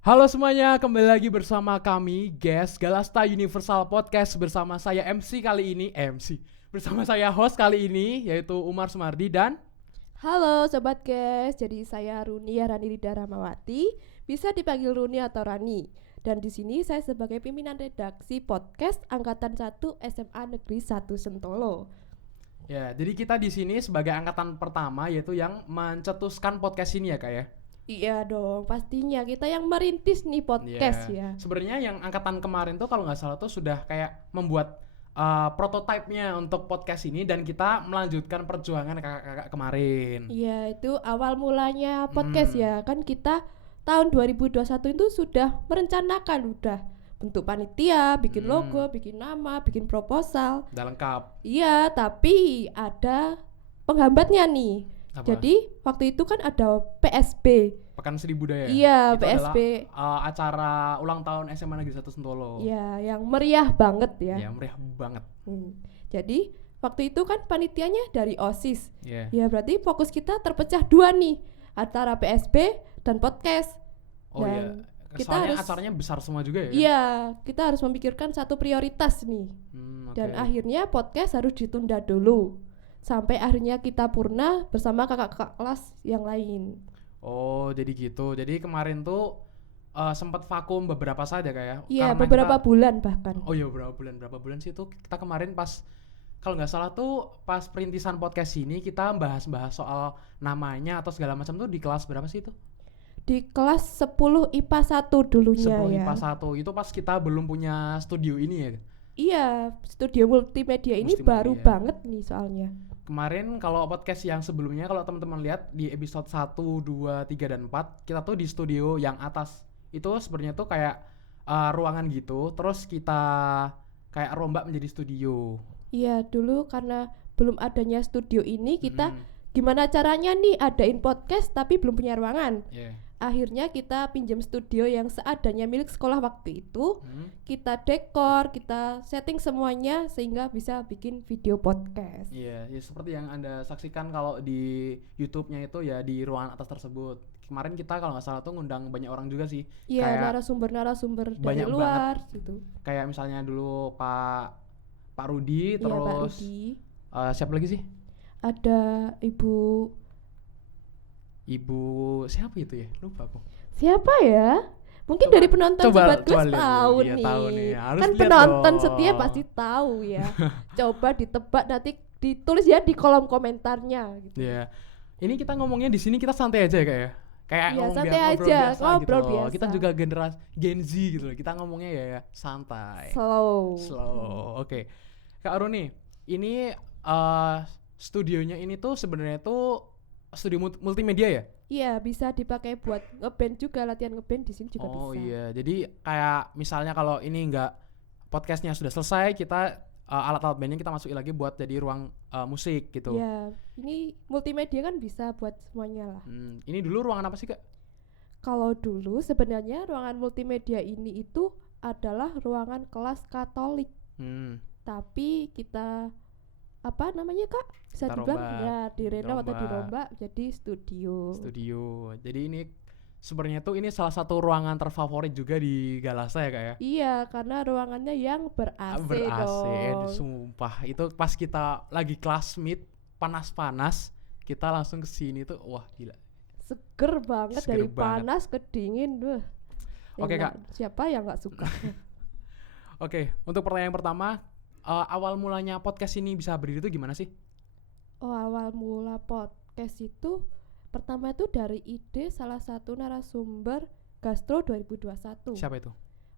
Halo semuanya, kembali lagi bersama kami Guest Galasta Universal Podcast bersama saya bersama saya host kali ini yaitu Umar Sumardi dan Halo Sobat Guys, jadi saya Runia Rani Rida Ramawati, bisa dipanggil Runi atau Rani. Dan di sini saya sebagai pimpinan redaksi podcast Angkatan 1 SMA Negeri 1 Sentolo. ya, jadi kita di sini sebagai angkatan pertama yaitu yang mencetuskan podcast ini ya Kak ya. Iya dong, pastinya kita yang merintis nih podcast ya. Sebenarnya yang angkatan kemarin tuh kalau nggak salah tuh sudah kayak membuat prototipe-nya untuk podcast ini dan kita melanjutkan perjuangan kakak-kakak kemarin. Iya, itu awal mulanya podcast ya. Kan kita tahun 2021 itu sudah merencanakan, udah bentuk panitia, bikin logo, bikin nama, bikin proposal. Udah lengkap. Iya, tapi ada penghambatnya nih. Apa? Jadi waktu itu kan ada PSB. Pekan Seni Budaya. Iya, itu PSB. adalah acara ulang tahun SMA Negeri 1 Sentolo. Iya, yang meriah banget ya. Ya, meriah banget. Jadi waktu itu kan panitianya dari OSIS. Iya. Ya berarti fokus kita terpecah dua nih, antara PSB dan podcast. Oh Dan iya. kita Soalnya harus- acaranya besar semua juga ya. Iya, kita harus memikirkan satu prioritas nih. Dan Oke. akhirnya podcast harus ditunda dulu. Sampai akhirnya kita purna bersama kakak-kakak kelas yang lain. Oh, jadi gitu. Jadi kemarin tuh sempat vakum beberapa saja kayak. Iya, beberapa bulan bahkan. Oh iya, berapa bulan sih itu kita kemarin pas kalau nggak salah tuh pas perintisan podcast ini kita bahas-bahas soal namanya atau segala macam tuh di kelas berapa sih itu? Di kelas 10 IPA 1 dulunya 10 ya. IPA 1 itu pas kita belum punya studio ini ya. Iya, studio multimedia ini Multimedia. baru banget nih soalnya. Kemarin kalau podcast yang sebelumnya kalau teman-teman lihat di episode 1, 2, 3 dan 4 kita tuh di studio yang atas. Itu sebenarnya tuh kayak ruangan gitu, terus kita kayak rombak menjadi studio. Iya, dulu karena belum adanya studio ini kita gimana caranya nih adain podcast tapi belum punya ruangan. Yeah. Akhirnya kita pinjam studio yang seadanya milik sekolah waktu itu. Kita dekor, kita setting semuanya sehingga bisa bikin video podcast. Iya, ya seperti yang Anda saksikan kalau di YouTube-nya itu ya di ruangan atas tersebut. Kemarin kita kalau nggak salah tuh ngundang banyak orang juga sih. Iya, Kayak narasumber dari banyak luar gitu. kayak misalnya dulu Pak Rudi, Iya, Pak terus Rudi. siapa lagi sih? Ada Ibu siapa itu ya? Lupa aku. siapa ya? Mungkin dari penonton Sobat Gus lihat tahu dulu. Iya, nih. tahu nih. Harus Kan lihat penonton dong. setia pasti tahu ya. Coba ditebak, nanti ditulis ya di kolom komentarnya gitu. Iya. Ini kita ngomongnya di sini kita santai aja ya kayak. Kayak Iya, ngomong santai ngobrol aja, biasa gitu ngobrol loh. biasa. Kita juga generasi Gen Z gitu loh. Kita ngomongnya ya santai. Slow. Oke. Kak Aruni, ini studionya ini tuh sebenarnya tuh studio multimedia ya? Iya, bisa dipakai buat ngeband juga, latihan ngeband di sini juga bisa. Oh iya, jadi kayak misalnya kalau ini enggak podcastnya sudah selesai, kita alat-alat bandnya kita masukin lagi buat jadi ruang musik gitu. Iya, ini multimedia kan bisa buat semuanya lah. Ini dulu ruangan apa sih Kak? Kalau dulu sebenarnya ruangan multimedia ini itu adalah ruangan kelas Katolik. Tapi kita apa namanya Kak? Bisa Kita dibilang rombak. ya direnov atau Rombak. dirombak jadi studio. Jadi ini sebenarnya tuh ini salah satu ruangan terfavorit juga di Galasa ya Kak ya? Iya, karena ruangannya yang ber-AC Ber-AC, dong. sumpah. Itu pas kita lagi class meet panas-panas, kita langsung ke sini tuh wah gila. Seger banget Seger dari banget. panas ke dingin. Oke, Kak. Siapa yang nggak suka? Oke, untuk pertanyaan pertama, awal mulanya podcast ini bisa berdiri itu gimana sih? Oh, awal mula podcast itu pertama itu dari ide salah satu narasumber Gastro 2021. Siapa itu?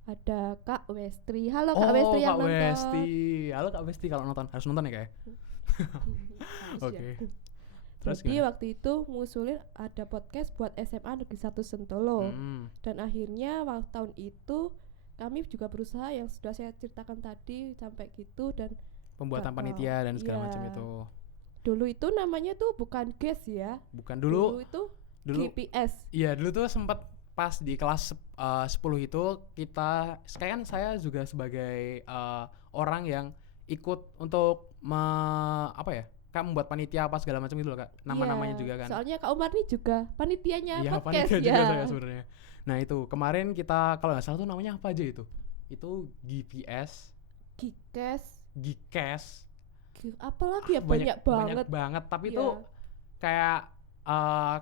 Ada Kak Westri. Halo Kak Westri yang Kak nonton. Westi. Halo Kak Westi kalau nonton, harus nonton ya Kak ya? Oke. Terus Jadi gimana? waktu itu ngusulin ada podcast buat SMA Negeri 1 Sentolo. Dan akhirnya waktu tahun itu kami juga berusaha yang sudah saya ceritakan tadi sampai gitu dan Pembuatan gagal. panitia dan segala Iya. macam itu. Dulu itu namanya tuh bukan guest ya. Bukan dulu itu GPS. Iya, dulu tuh sempat pas di kelas 10 itu kita kan saya juga sebagai orang yang ikut untuk Kak membuat panitia apa segala macam gitu loh Kak. Nama-namanya Iya, juga kan. soalnya Kak Umar nih juga panitianya Iya, podcast panitia ya. juga saya sebenarnya. Nah, itu kemarin kita kalau nggak salah tuh namanya apa aja itu? Itu GPS, Gikes, Gcast, apalagi ya banyak banget. banget. Tapi Iya. itu kayak eh,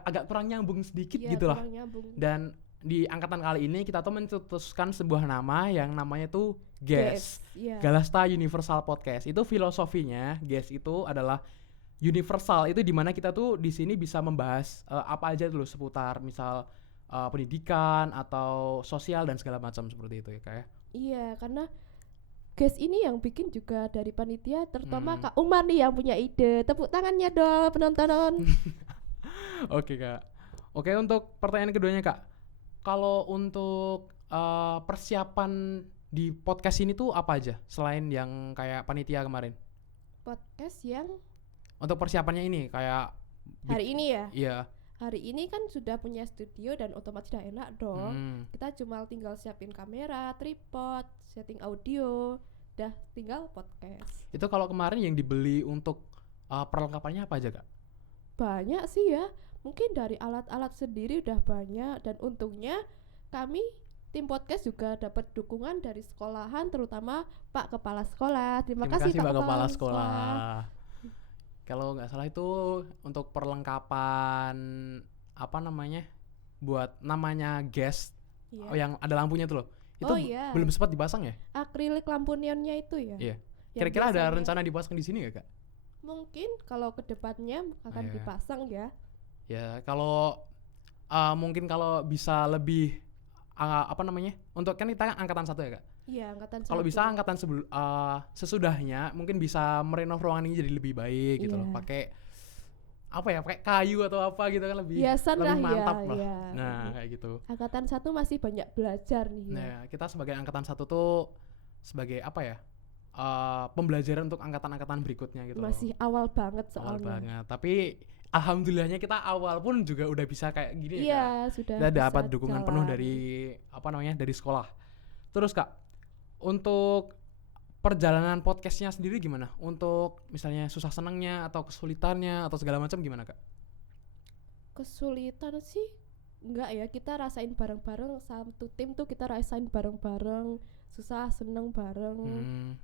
agak kurang nyambung sedikit Iya, gitu lah. kurang nyambung. Dan di angkatan kali ini kita tuh mencetuskan sebuah nama yang namanya tuh Guest, GUES, iya. Galasta Universal Podcast. Itu filosofinya GUES itu adalah universal, itu dimana kita tuh di sini bisa membahas apa aja dulu seputar misal pendidikan atau sosial dan segala macam seperti itu ya kayak. Iya, karena guys ini yang bikin juga dari panitia, terutama Hmm. Kak Umar nih yang punya ide. Tepuk tangannya dong penonton. Oke Kak. Oke, untuk pertanyaan keduanya Kak. Kalau untuk persiapan di podcast ini tuh apa aja selain yang kayak panitia kemarin? Podcast yang Untuk persiapannya ini kayak hari ini ya. iya. Hari ini kan sudah punya studio dan otomatis udah enak dong. Kita cuma tinggal siapin kamera, tripod, setting audio, dah tinggal podcast. Itu kalau kemarin yang dibeli untuk perlengkapannya apa aja Kak? Banyak sih ya. Mungkin dari alat-alat sendiri udah banyak, dan untungnya kami tim podcast juga dapat dukungan dari sekolahan, terutama Pak Kepala Sekolah. Terima kasih Pak Kepala Sekolah. Kalau nggak salah itu untuk perlengkapan apa namanya buat namanya guest Iya. yang ada lampunya tuh loh. Itu Oh iya, belum sempat dipasang ya? akrilik lampu neonnya itu ya. Iya. Yang Kira-kira ada biasanya- rencana dipasang di sini nggak Kak? Mungkin kalau kedepannya akan Iya. dipasang ya. Ya kalau mungkin kalau bisa lebih apa namanya untuk kan kita angkatan 1 ya Kak. Iya, angkatan Kalau 1. bisa angkatan sesudahnya mungkin bisa merenov ruangan ini jadi lebih baik gitu loh. Iya. Pakai apa ya? Pakai kayu atau apa gitu kan lebih Hiasan lah lebih mantap ya, lah. iya. Nah, kayak gitu. Angkatan 1 masih banyak belajar nih ya. Nah, kita sebagai angkatan 1 tuh sebagai apa ya? Pembelajaran untuk angkatan-angkatan berikutnya gitu loh. Masih awal banget Awal soalnya. banget. Tapi alhamdulillahnya kita awal pun juga udah bisa kayak gini ya. Kak. Iya, sudah Kita dapat bisa dukungan jalan. penuh dari apa namanya dari sekolah. Terus Kak, untuk perjalanan podcastnya sendiri gimana? Untuk misalnya susah senangnya atau kesulitannya atau segala macam gimana Kak? Kesulitan sih enggak ya, kita rasain bareng-bareng, satu tim tuh kita rasain bareng-bareng, susah seneng bareng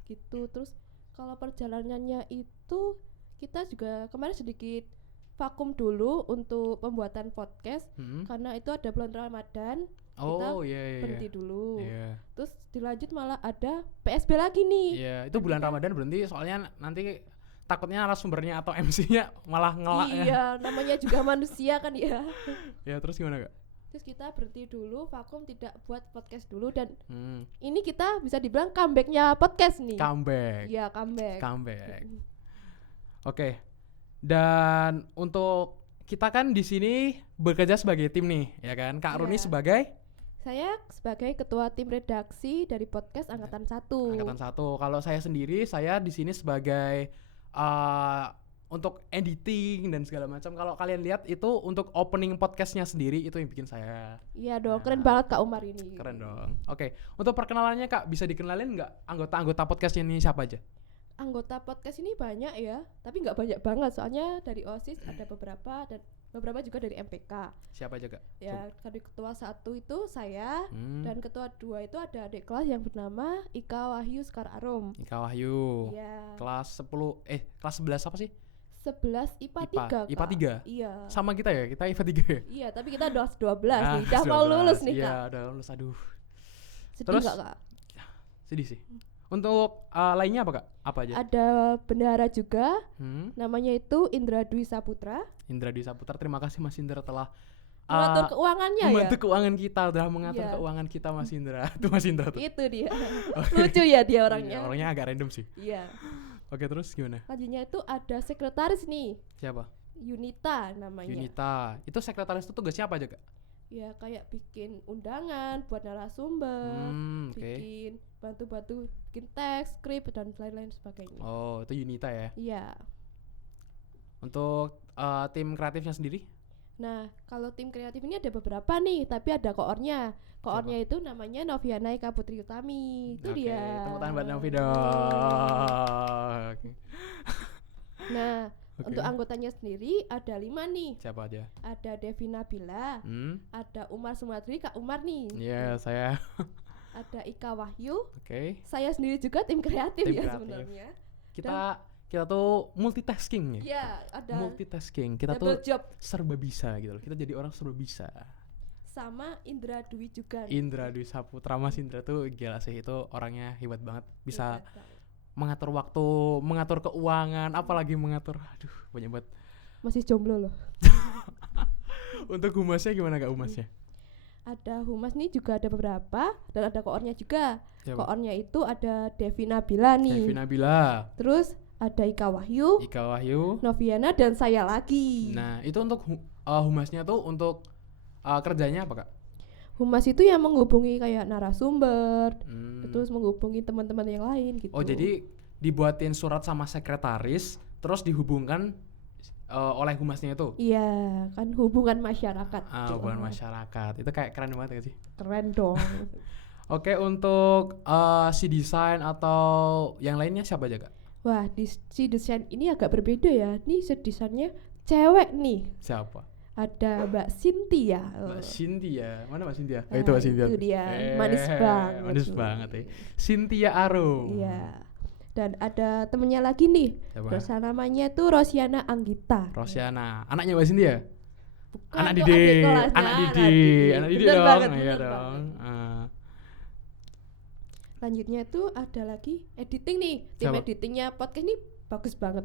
gitu. Terus kalau perjalanannya itu kita juga kemarin sedikit vakum dulu untuk pembuatan podcast karena itu ada bulan Ramadan. Oh iya. Berhenti dulu. Iya. Terus dilanjut malah ada PSB lagi nih. Iya, itu bulan Ramadan berhenti soalnya nanti takutnya narasumbernya atau MC-nya malah ngelak ya. Iya, namanya juga manusia kan ya. Ya, terus gimana Kak? Terus kita berhenti dulu, vakum, tidak buat podcast dulu, dan Hmm, ini kita bisa dibilang comebacknya podcast nih. comeback. Iya, comeback. Comeback. Oke. Dan untuk kita kan di sini bekerja sebagai tim nih, ya kan? Kak Runi Iya. sebagai Saya sebagai ketua tim redaksi dari podcast Angkatan 1. angkatan 1. Kalau saya sendiri, saya di sini sebagai untuk editing dan segala macam. Kalau kalian lihat itu untuk opening podcastnya sendiri itu yang bikin saya. Iya dong, Nah. keren banget Kak Umar ini. Keren dong. Oke, untuk perkenalannya Kak, bisa dikenalin nggak anggota-anggota podcast ini siapa aja? Anggota podcast ini banyak ya, tapi nggak banyak banget soalnya dari OSIS ada beberapa dan beberapa juga dari MPK. Siapa aja Kak? Ya, dari ketua 1 itu saya, Hmm, dan ketua 2 itu ada adik kelas yang bernama Ika Wahyu Sekar Arum. Ika Wahyu. Iya. Kelas 10 kelas 11 apa sih? 11 IPA 3. IPA 3. Iya. Sama kita ya, kita IPA 3 ya. Iya, tapi kita udah 12 nih. Ah, Udah mau 12. lulus nih, Iya, Kak. udah lulus. Aduh, Sedih Terus? nggak, Kak? sedih sih. Untuk lainnya apa Kak? Apa aja? Ada bendahara juga, Hmm, namanya itu Indra Dwi Saputra. Indra Dwi Saputra. Terima kasih Mas Indra telah Mengatur keuangannya ya. membantu keuangan kita, udah mengatur Iya. keuangan kita Mas Indra. Tuh Mas Indra tuh. Itu dia. Lucu ya dia orangnya. Iya, orangnya agak random sih. Iya. Oke, terus gimana? Selanjutnya itu ada sekretaris nih, Siapa? Yunita namanya. Yunita. Itu sekretaris itu tugasnya apa aja Kak? Ya kayak bikin undangan buat narasumber, Oke. bikin bantu-bantu bikin teks, skrip dan lain-lain sebagainya. Oh, itu Yunita ya. Iya. Untuk tim kreatifnya sendiri? Nah, kalau tim kreatif ini ada beberapa nih, tapi ada koornya. Koornya itu namanya Noviana Eka Putri Utami. Itu Oke, dia. tepuk tangan buat Novi dong. Oke. Nah, Oke. untuk anggotanya sendiri ada 5 nih. Siapa aja? Ada Devi Nabila, ada Umar Sumadri, Kak Umar nih. Iya, saya. Ada Ika Wahyu. Oke. Saya sendiri juga tim kreatif Tim ya kreatif. sebenarnya. Kita tuh multitasking ya. Iya, ada Multitasking. Kita double tuh job serba bisa gitu loh. Kita jadi orang serba bisa. sama Indra Dwi juga. Indra Dwi Saputra, Mas Indra tuh gila sih, itu orangnya hebat banget. Bisa Hebat banget. mengatur waktu, mengatur keuangan, apalagi mengatur, aduh banyak banget. Masih jomblo loh. Untuk humasnya gimana Kak humasnya? Ada humas nih juga ada beberapa dan ada koornya juga. Siapa? Koornya itu ada Devi Nabila nih. Devi Nabila, Terus ada Ika Wahyu, Ika Wahyu. Noviana dan saya lagi. Nah itu untuk humasnya tuh untuk kerjanya apa Kak? Humas itu yang menghubungi kayak narasumber, Hmm. terus menghubungi teman-teman yang lain gitu. Oh jadi dibuatin surat sama sekretaris, terus dihubungkan oleh humasnya itu? Iya, kan hubungan masyarakat. Hubungan masyarakat, itu kayak keren banget gak sih? Keren dong. Oke, untuk si desain atau yang lainnya siapa aja Kak? Wah, si desain ini agak berbeda ya. Nih si desainnya cewek nih. Siapa? Ada Mbak Cynthia. Mbak Cynthia. Mana Mbak Cynthia? Nah, Itu Mbak Cynthia. itu dia. Manis banget. Manis banget ya. Cynthia Arum. Iya. Dan ada temennya lagi nih. Siapa? Terus namanya tuh Rosiana Anggita. Rosiana. Anaknya Mbak Cynthia? Bukan, Anak tuh Didi. adik kelasnya, Anak Didi. Anak Didi Bener dong. banget, Iya bener dong. banget. Lanjutnya tuh ada lagi editing nih. Tim Siapa? editingnya podcast ini bagus banget.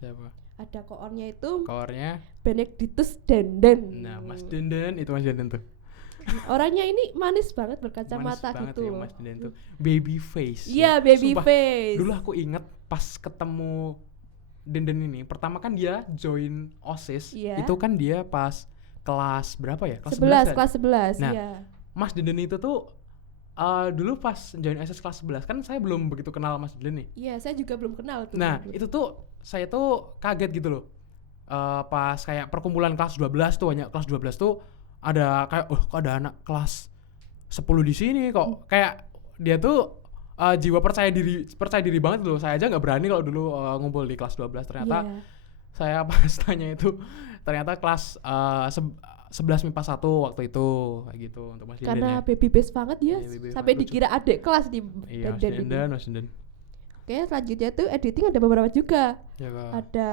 Siapa? Ada koornya itu Covernya. Benedictus Denden. Nah, Mas Denden, itu Mas Denden tuh. Orangnya ini manis banget Manis berkacamata banget gitu ya loh. Mas Denden tuh. Baby face. Iya, baby Sumpah, face. dulu aku inget pas ketemu Denden ini, pertama kan dia join OSIS. Iya. Itu kan dia pas kelas berapa ya? Kelas 11, kan? kelas 11. Nah, Iya. Mas Denden itu tuh dulu pas join OSIS kelas 11 kan saya belum begitu kenal Mas Denden nih. Iya, saya juga belum kenal tuh. Nah, dulu. itu tuh saya tuh kaget gitu loh. Pas kayak perkumpulan kelas 12 tuh, banyak kelas 12 tuh ada kayak kok ada anak kelas 10 di sini kok. Kayak dia tuh jiwa percaya diri banget loh. Saya aja nggak berani kalau dulu ngumpul di kelas 12. Ternyata Iya. saya pas tanya itu ternyata kelas 11 MIPA 1 waktu itu kayak gitu untuk Mas Denden Karena ya. baby face banget dia, Iya, baby sampai face, lucu. dikira adik kelas di Iya, Mas Denden ini. Denden, Mas Denden. Oke, selanjutnya tuh editing ada beberapa juga. Ya, Kak. Ada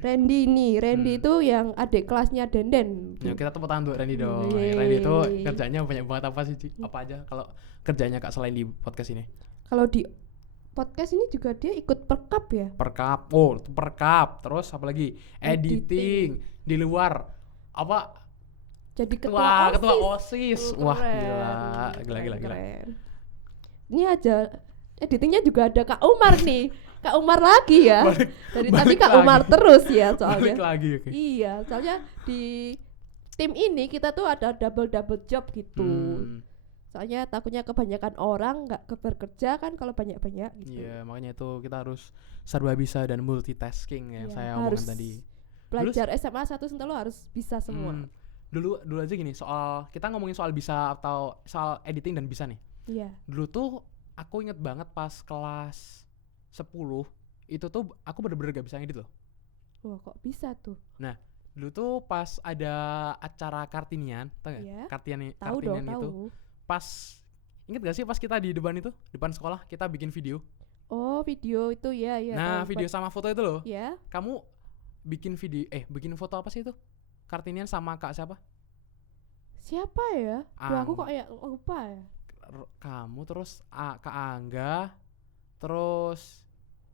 Randy nih. Randy itu yang adik kelasnya Denden. Ya, kita tepuk tangan untuk Randy dong. Yeay. Randy itu kerjanya banyak banget apa sih, Ci? Apa aja kalau kerjanya Kak selain di podcast ini? Kalau di podcast ini juga dia ikut perkap ya. Perkap. Oh, itu perkap. Terus apa lagi? Editing. Di luar apa? Jadi ketua Ketua OSIS. OSIS. Wah, Keren. gila. Keren. Ini aja editingnya juga ada Kak Umar nih. Kak Umar lagi ya. Dari tadi balik Kak Umar lagi. terus ya Balik soalnya. lagi oke. Iya, soalnya di tim ini kita tuh ada double job gitu. Soalnya takutnya kebanyakan orang nggak bekerja kan kalau banyak-banyak gitu. Iya, makanya itu kita harus serba bisa dan multitasking yang Iya, saya harus omongin tadi. Belajar SMA 1 Sentelo harus bisa semua. Dulu aja gini, soal kita ngomongin soal bisa atau soal editing dan bisa nih. Iya. Dulu tuh aku inget banget pas kelas 10 itu tuh aku bener-bener gak bisa ngedit loh. Wah, kok bisa tuh? Dulu tuh pas ada acara Kartinian, tau gak? Iya. Kartinian Tahu dong, itu tahu. pas inget gak sih pas kita di depan sekolah kita bikin video. Oh, video itu ya. Nah, tahu. video sama foto itu loh. Ya. Kamu bikin bikin foto apa sih itu? Kartinian sama Kak siapa? Siapa ya? Duh, aku kok kayak lupa ya. Kamu terus Kak Angga, terus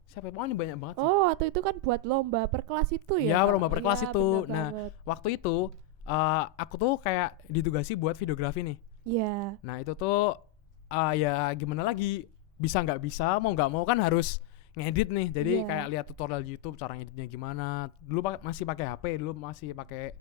siapa ya? Pokoknya banyak banget sih. Oh, waktu itu kan buat lomba per kelas itu ya? Iya, Kak? lomba per kelas Iya, itu. bener Nah, banget. waktu itu aku tuh kayak ditugasi buat videografi nih. Iya. Nah itu tuh ya gimana lagi, bisa nggak bisa, mau nggak mau kan harus ngedit nih. Jadi Iya. kayak lihat tutorial YouTube cara ngeditnya gimana. Dulu masih pakai HP, dulu masih pakai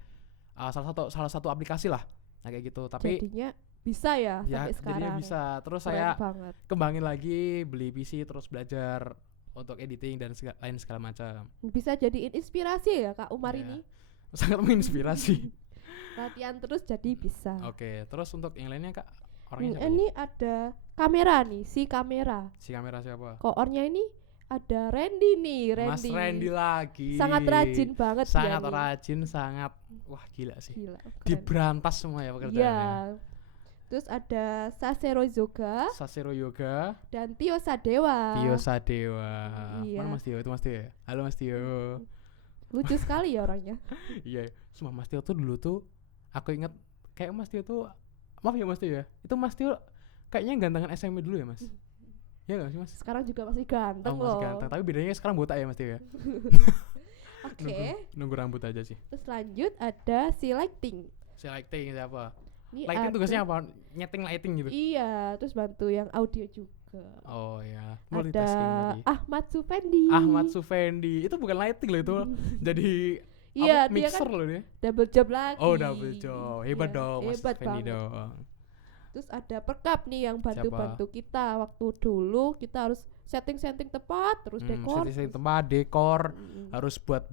salah satu aplikasi lah. Nah kayak gitu. Tapi Jadinya bisa ya, ya sampai sekarang. jadinya bisa. Terus Keren saya banget. kembangin lagi, beli PC, terus belajar untuk editing dan lain segala macam. Bisa jadiin inspirasi ya Kak Umar Ya, ini. sangat menginspirasi. Latihan terus jadi bisa. Oke, terus untuk yang lainnya Kak, orangnya siapa aja? Ini ada kamera nih, si kamera. Si kamera siapa? Koornya ini ada Randy nih, Mas Randy lagi. Sangat rajin banget dia Sangat nih. rajin, sangat wah gila sih. Gila, keren. Diberantas semua ya Iya. pekerjaannya. Terus ada Sasero Yoga Sasero Yoga, dan Tio Sadewa. Tio Sadewa. Iya. Mana Mas Tio? Itu Mas Tio ya? Halo Mas Tio. Lucu sekali ya orangnya. Iya, semua Mas Tio tuh dulu tuh aku inget kayak Mas Tio tuh, maaf ya Mas Tio ya, itu Mas Tio kayaknya gantengan SMP dulu ya Mas. Ya nggak sih Mas? Sekarang juga masih ganteng Oh loh. masih ganteng, tapi bedanya sekarang botak ya Mas Tio ya. Oke. Nunggu rambut aja sih. Terus lanjut ada si Lighting. Si lighting siapa? Ini Lighting ada- tugasnya apa? Nyeting lighting gitu. Iya, terus bantu yang audio juga. Oh ya, Ada multitasking tadi. Ahmad Sufendi. Ahmad Sufendi, itu bukan lighting loh itu. Jadi Iya, apa, dia mixer kan loh dia. double job lagi. Oh double job, hebat Iya, dong Mas hebat Sufendi banget. dong. Terus ada Perkap nih yang bantu-bantu kita waktu dulu kita harus setting-setting tepat terus dekor. Setting tempat, dekor, Mm, harus buat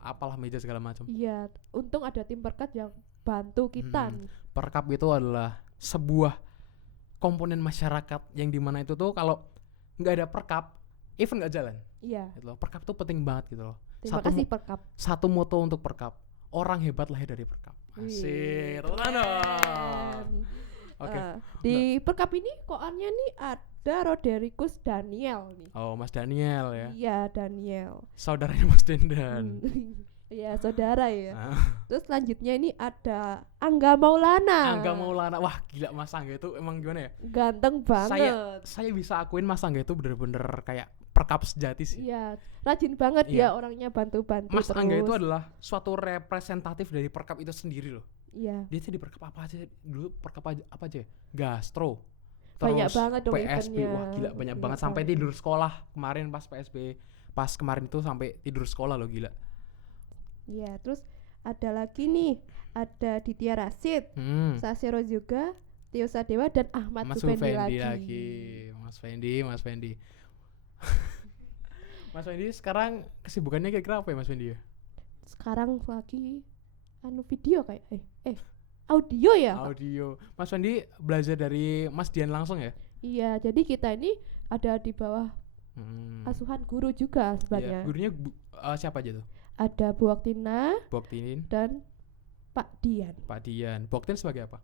apalah meja segala macam. Iya, untung ada tim Perkat yang bantu kita nih. Perkap itu adalah sebuah komponen masyarakat yang dimana itu tuh kalau nggak ada perkap, event nggak jalan. Iya, Gitu loh. Perkap tuh penting banget gitu loh. terima kasih Perkap. Satu moto untuk perkap, orang hebat lahir dari perkap. Asik, tepuk tangan dong. Oke. Di Perkap ini koannya nih ada Rodericus Daniel nih. Oh Mas Daniel ya, Iya, Daniel. saudaranya Mas Dendan. Iya, saudara ya. Ah, Terus selanjutnya ini ada Angga Maulana. Angga Maulana, wah gila Mas Angga itu emang gimana ya? Ganteng banget. Saya bisa akuin Mas Angga itu bener-bener kayak perkap sejati sih. Iya, rajin banget Iya. dia orangnya bantu-bantu Mas terus. Angga itu adalah suatu representatif dari perkap itu sendiri loh. Iya. Dia tuh di perkap apa aja dulu, perkap aja apa aja ya? Gastro, Banyak terus banget dong PSB, eventnya. wah gila banyak banget Banyak sampai banget. tidur sekolah kemarin pas PSB, pas kemarin itu sampai tidur sekolah loh gila. Iya, terus ada lagi nih, ada Ditya Rasid, Sasero juga, Tio Sadewa dan Ahmad Mas Sufendi Fendi lagi. lagi. Mas Fendi. Mas Fendi sekarang kesibukannya kira-kira apa ya Mas Fendi ya? Sekarang lagi video kayak audio ya? Audio. Mas Fendi belajar dari Mas Dian langsung ya? Iya, jadi kita ini ada di bawah asuhan guru juga Iya, sebenarnya. gurunya siapa aja tuh? Ada Bu Oktina Boktin, dan Pak Dian. Pak Dian. Boktin sebagai apa?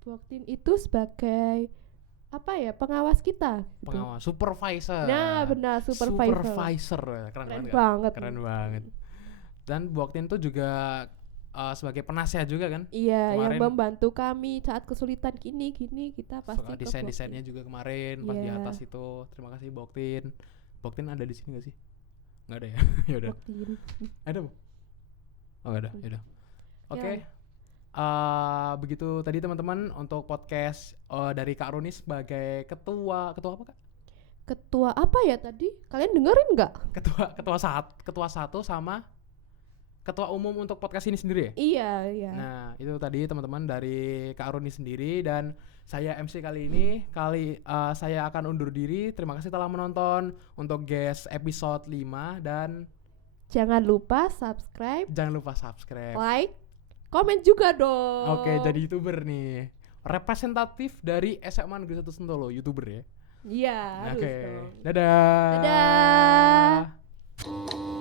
Bu Oktin itu sebagai apa ya, pengawas kita gitu. Pengawas, supervisor. Nah, benar, supervisor. Supervisor. Keren Keren banget. banget. Keren banget. Dan Boktin tuh juga sebagai penasehat juga kan? Iya, yang Kemarin- membantu kami saat kesulitan gini kita pasti Soal ke desain-desainnya Boktin. juga kemarin pas di Iya. atas itu. Terima kasih Boktin. Boktin ada di sini gak sih? Nggak ada ya? Ya udah. Boktin. Ada bu? Oh nggak ada. Ya udah. Oke. Ya. Begitu tadi teman-teman untuk podcast dari Kak Roni sebagai ketua apa Kak? Ketua apa ya tadi? Kalian dengerin nggak? Ketua satu sama ketua umum untuk podcast ini sendiri ya? Iya. Nah, itu tadi teman-teman dari Kak Roni sendiri dan saya MC kali ini. Saya akan undur diri. Terima kasih telah menonton untuk guest episode 5 dan Jangan lupa subscribe, jangan lupa subscribe. like, komen juga dong. Oke, jadi YouTuber nih. Representatif dari SMA Negeri 1 Sentolo, YouTuber ya. Iya, harus Oke. dong. Dadah. Dadah.